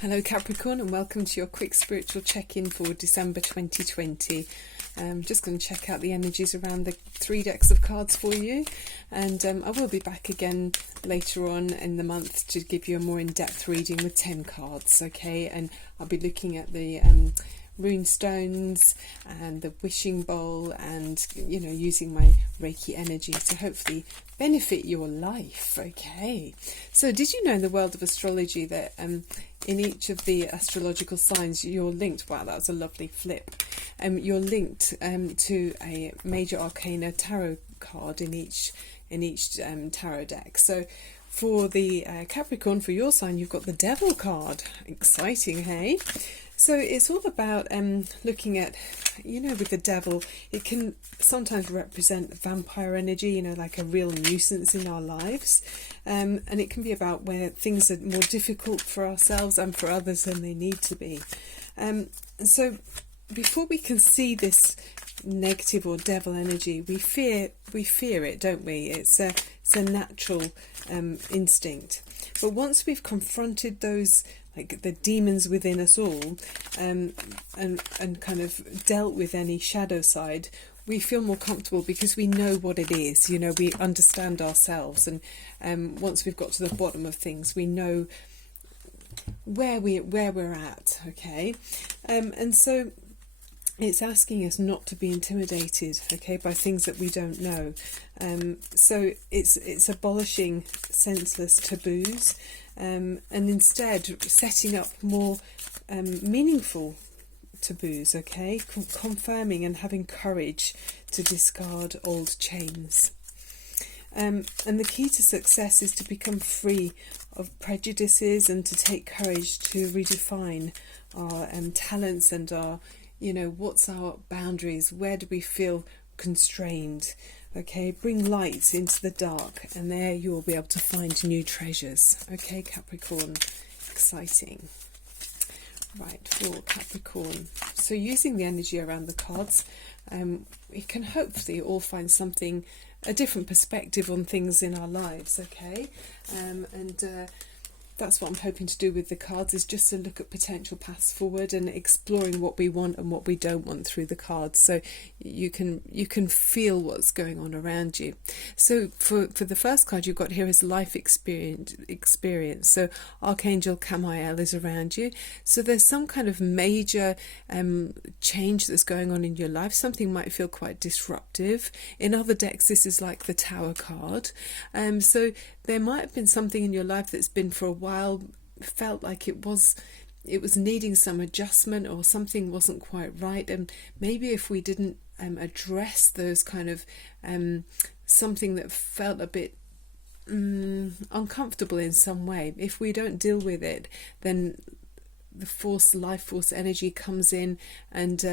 Hello Capricorn, and welcome to your quick spiritual check-in for December 2020. I'm just going to check out the energies around the 3 decks of cards for you, and I will be back again later on in the month to give you a more in-depth reading with 10 cards, okay? And I'll be looking at the rune stones and the wishing bowl, and using my Reiki energy to hopefully benefit your life. Okay, so did you know in the world of astrology that in each of the astrological signs you're linked, wow, that was a lovely flip, you're linked to a major arcana tarot card in each tarot deck. So for the Capricorn, for your sign, you've got the Devil card. Exciting, hey? So it's all about looking at, with the devil, it can sometimes represent vampire energy, like a real nuisance in our lives. And it can be about where things are more difficult for ourselves and for others than they need to be. So before we can see this negative or devil energy, we fear it, don't we? It's a natural instinct. But once we've confronted those, like the demons within us all, and kind of dealt with any shadow side, we feel more comfortable because we know what it is. We understand ourselves, and once we've got to the bottom of things, we know where we're at. Okay, and so it's asking us not to be intimidated, okay, by things that we don't know. So it's abolishing senseless taboos, and instead setting up more meaningful taboos, okay, confirming and having courage to discard old chains. And the key to success is to become free of prejudices and to take courage to redefine our talents and our, what's our boundaries, where do we feel constrained. Okay, bring light into the dark, and there you will be able to find new treasures. Okay, Capricorn, exciting. Right, for Capricorn. So using the energy around the cards, we can hopefully all find a different perspective on things in our lives, okay? And that's what I'm hoping to do with the cards, is just to look at potential paths forward and exploring what we want and what we don't want through the cards, so you can feel what's going on around you. So for the first card you've got here is life experience. So Archangel Camiel is around you. So there's some kind of major change that's going on in your life. Something might feel quite disruptive. In other decks this is like the Tower card. So there might have been something in your life that's been for a while, felt like it was needing some adjustment, or something wasn't quite right. And maybe if we didn't address those kind of something that felt a bit uncomfortable in some way, if we don't deal with it, then the life force energy comes in, and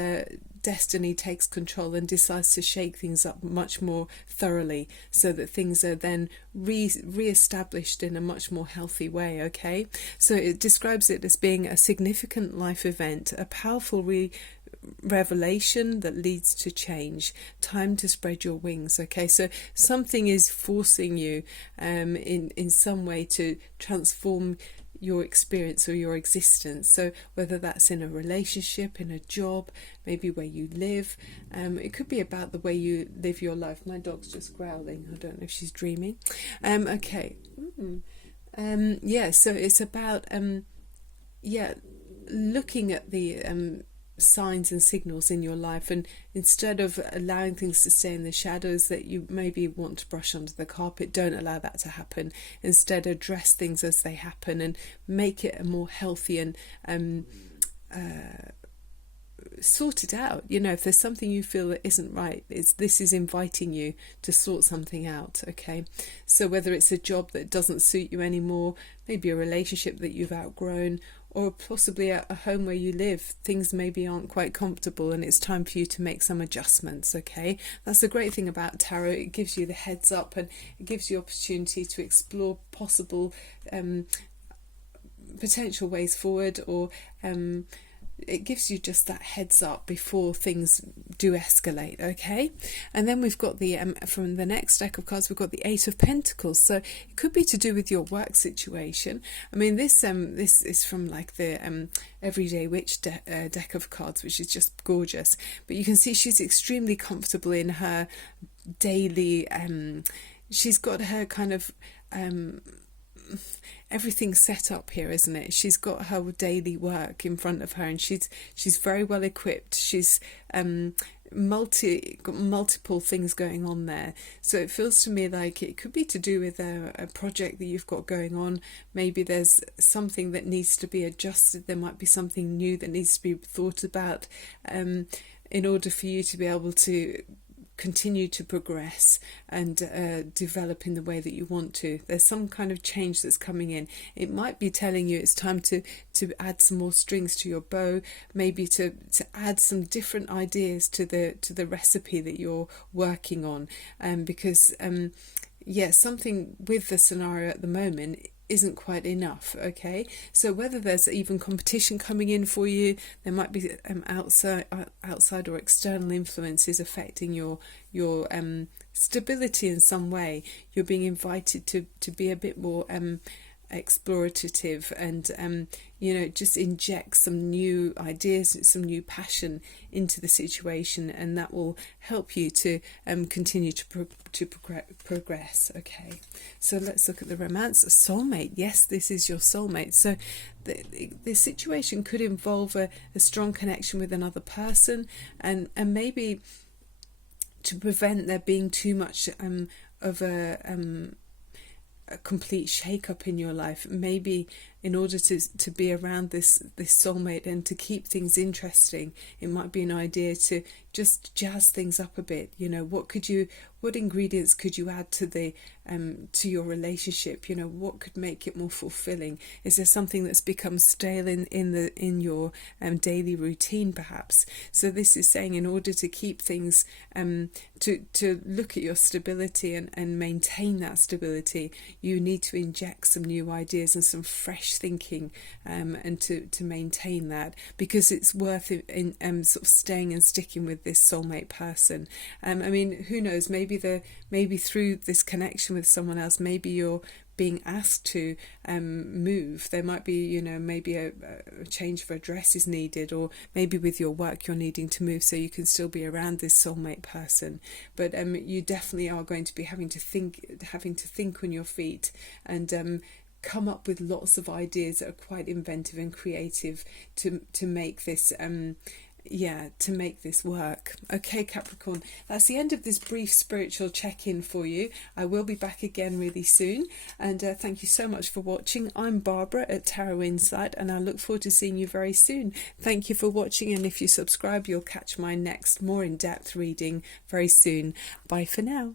destiny takes control and decides to shake things up much more thoroughly, so that things are then re-established in a much more healthy way. Okay, so it describes it as being a significant life event, a powerful revelation that leads to change, time to spread your wings. Okay, so something is forcing you in some way to transform your experience or your existence. So whether that's in a relationship, in a job, maybe where you live, it could be about the way you live your life. My dog's just growling, I don't know if she's dreaming. Okay. So it's about looking at the signs and signals in your life, and instead of allowing things to stay in the shadows that you maybe want to brush under the carpet, don't allow that to happen. Instead, address things as they happen and make it a more healthy and sort it out. If there's something you feel that isn't right, this is inviting you to sort something out. Okay, so whether it's a job that doesn't suit you anymore, maybe a relationship that you've outgrown, or possibly a home where you live, things maybe aren't quite comfortable and it's time for you to make some adjustments. Okay, that's the great thing about tarot. It gives you the heads up, and it gives you opportunity to explore possible potential ways forward, or it gives you just that heads up before things do escalate. Okay, and then we've got the from the next deck of cards, we've got the Eight of Pentacles. So it could be to do with your work situation. I mean, this is from like the Everyday Witch deck of cards, which is just gorgeous. But you can see she's extremely comfortable in her daily. She's got her kind of everything set up here, isn't it? She's got her daily work in front of her, and she's very well equipped. She's got multiple things going on there. So it feels to me like it could be to do with a project that you've got going on. Maybe there's something that needs to be adjusted. There might be something new that needs to be thought about in order for you to be able to continue to progress and develop in the way that you want to. There's some kind of change that's coming in. It might be telling you it's time to add some more strings to your bow, maybe to add some different ideas to the recipe that you're working on, because something with the scenario at the moment isn't quite enough. Okay, so whether there's even competition coming in for you, there might be outside or external influences affecting your stability in some way. You're being invited to be a bit more explorative and just inject some new ideas, some new passion into the situation, and that will help you to continue to progress. Okay, so let's look at the romance. Soulmate. Yes, this is your soulmate. So the situation could involve a strong connection with another person, and maybe to prevent there being too much of a complete shake-up in your life. Maybe in order to be around this soulmate and to keep things interesting, it might be an idea to just jazz things up a bit. What ingredients could you add to your relationship? What could make it more fulfilling? Is there something that's become stale in your daily routine, perhaps? So this is saying, in order to keep things to look at your stability and maintain that stability, you need to inject some new ideas and some fresh thinking, and to maintain that, because it's worth it in sort of staying and sticking with this soulmate person. I mean, who knows? Maybe through this connection with someone else, maybe you're being asked to move. There might be, maybe a change of address is needed, or maybe with your work you're needing to move so you can still be around this soulmate person. But you definitely are going to be having to think on your feet and come up with lots of ideas that are quite inventive and creative to make this to make this work. Okay, Capricorn, that's the end of this brief spiritual check-in for you. I will be back again really soon, and thank you so much for watching. I'm Barbara at Tarot Insight, and I look forward to seeing you very soon. Thank you for watching, and if you subscribe, you'll catch my next more in-depth reading very soon. Bye for now.